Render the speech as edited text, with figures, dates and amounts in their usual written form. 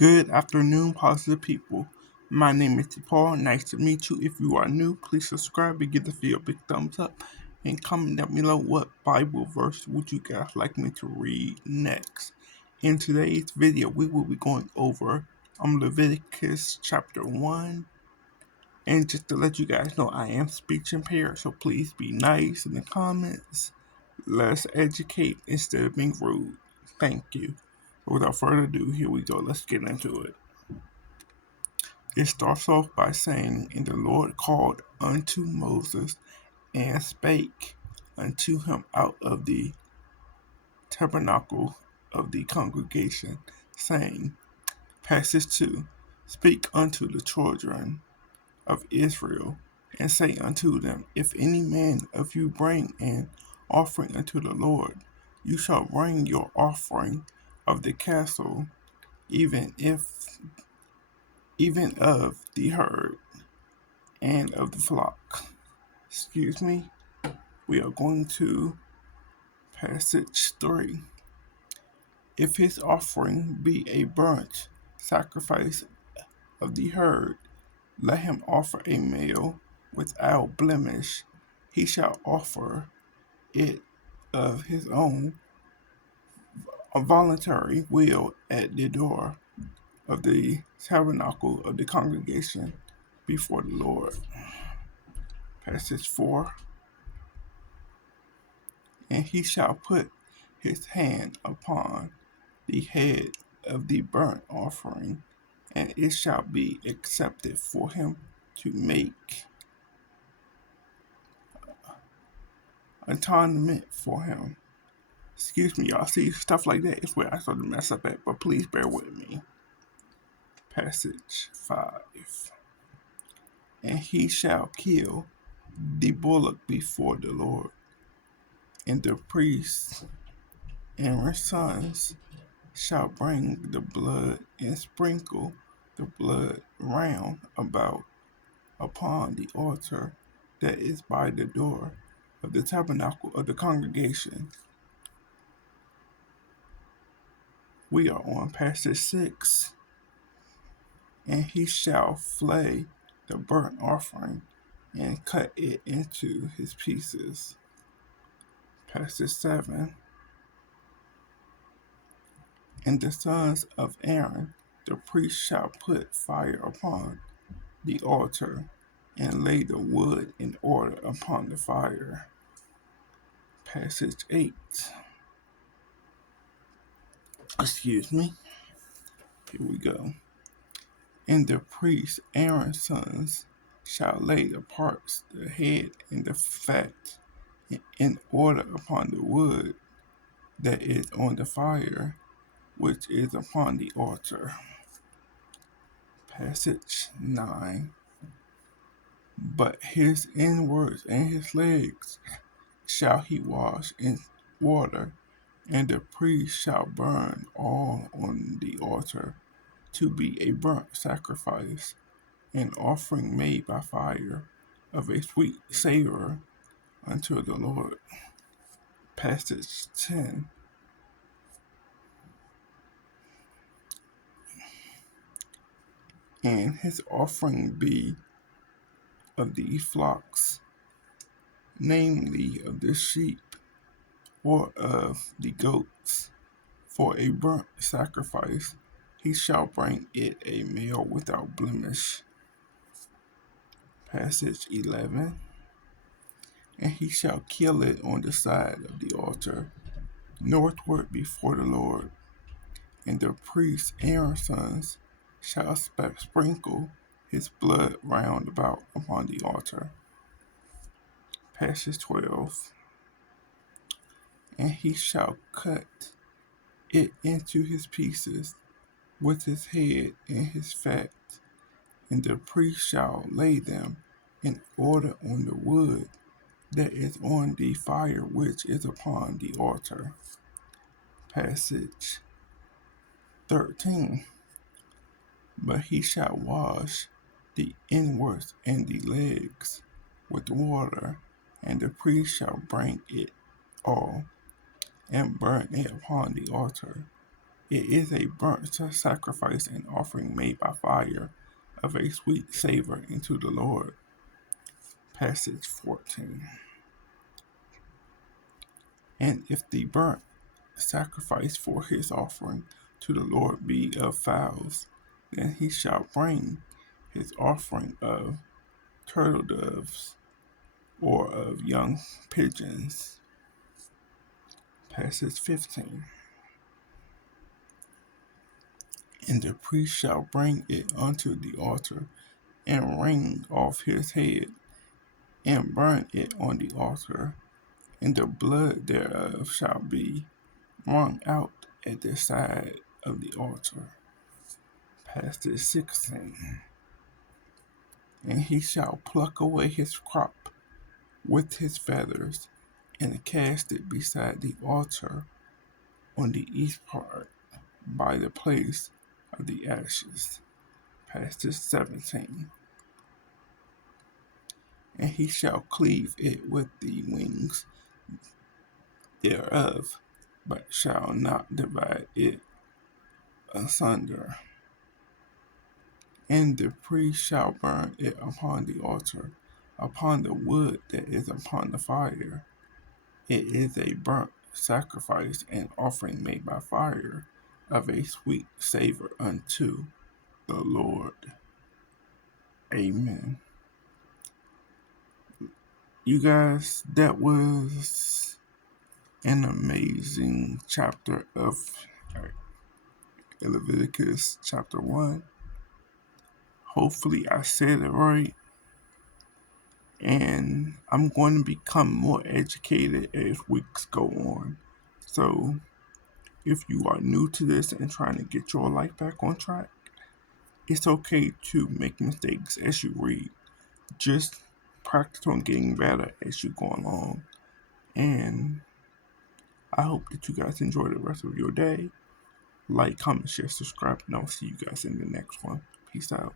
Good afternoon, positive people. My name is Paul. Nice to meet you. If you are new, please subscribe and give the video a big thumbs up. And comment down below what Bible verse would you guys like me to read next. In today's video, we will be going over Leviticus chapter 1. And just to let you guys know, I am speech impaired, so please be nice in the comments. Let's educate instead of being rude. Thank you. Without further ado, here we go. Let's get into it. It starts off by saying, "And the Lord called unto Moses, and spake unto him out of the tabernacle of the congregation, saying," Passage 2, "Speak unto the children of Israel, and say unto them, If any man of you bring an offering unto the Lord, you shall bring your offering of the castle, even of the herd and of the flock." Excuse me. We are going to passage 3. "If his offering be a burnt sacrifice of the herd, let him offer a male without blemish. He shall offer it of his own voluntary will at the door of the tabernacle of the congregation before the Lord." Passage 4. "And he shall put his hand upon the head of the burnt offering, and it shall be accepted for him to make atonement for him." Excuse me, y'all. See, stuff like that is where I start to mess up at, but please bear with me. Passage 5. "And he shall kill the bullock before the Lord, and the priests and her sons shall bring the blood and sprinkle the blood round about upon the altar that is by the door of the tabernacle of the congregation." We are on passage 6. "And he shall flay the burnt offering and cut it into his pieces." Passage 7. "And the sons of Aaron, the priest, shall put fire upon the altar and lay the wood in order upon the fire." Passage 8. Excuse me. Here we go. "And the priest Aaron's sons shall lay the parts, the head, and the fat in order upon the wood that is on the fire, which is upon the altar." Passage 9. "But his inwards and his legs shall he wash in water, and the priest shall burn all on the altar to be a burnt sacrifice, an offering made by fire of a sweet savor unto the Lord." Passage 10. "And his offering be of the flocks, namely of the sheep or of the goats, for a burnt sacrifice. He shall bring it a male without blemish." Passage 11. "And he shall kill it on the side of the altar, northward before the Lord. And the priest Aaron's sons shall sprinkle his blood round about upon the altar." Passage 12. "And he shall cut it into his pieces, with his head and his fat, and the priest shall lay them in order on the wood that is on the fire which is upon the altar." Passage 13. "But he shall wash the inwards and the legs with water, and the priest shall bring it all, and burn it upon the altar. It is a burnt sacrifice and offering made by fire, of a sweet savor unto the Lord. Passage 14. And if the burnt sacrifice for his offering to the Lord be of fowls, then he shall bring his offering of turtle doves or of young pigeons. Passage 15. And the priest shall bring it unto the altar, and wring off his head, and burn it on the altar, and the blood thereof shall be wrung out at the side of the altar. Passage 16. And he shall pluck away his crop with his feathers, and cast it beside the altar on the east part, by the place of the ashes. Passage 17. And he shall cleave it with the wings thereof, but shall not divide it asunder. And the priest shall burn it upon the altar, upon the wood that is upon the fire. It is a burnt sacrifice and offering made by fire, of a sweet savor unto the Lord. Amen. You guys, that was an amazing chapter of Leviticus chapter 1. Hopefully I said it right. And I'm going to become more educated as weeks go on. So if you are new to this and trying to get your life back on track, it's okay to make mistakes as you read. Just practice on getting better as you go along. And I hope that you guys enjoy the rest of your day. Like, comment, share, subscribe, and I'll see you guys in the next one. Peace out.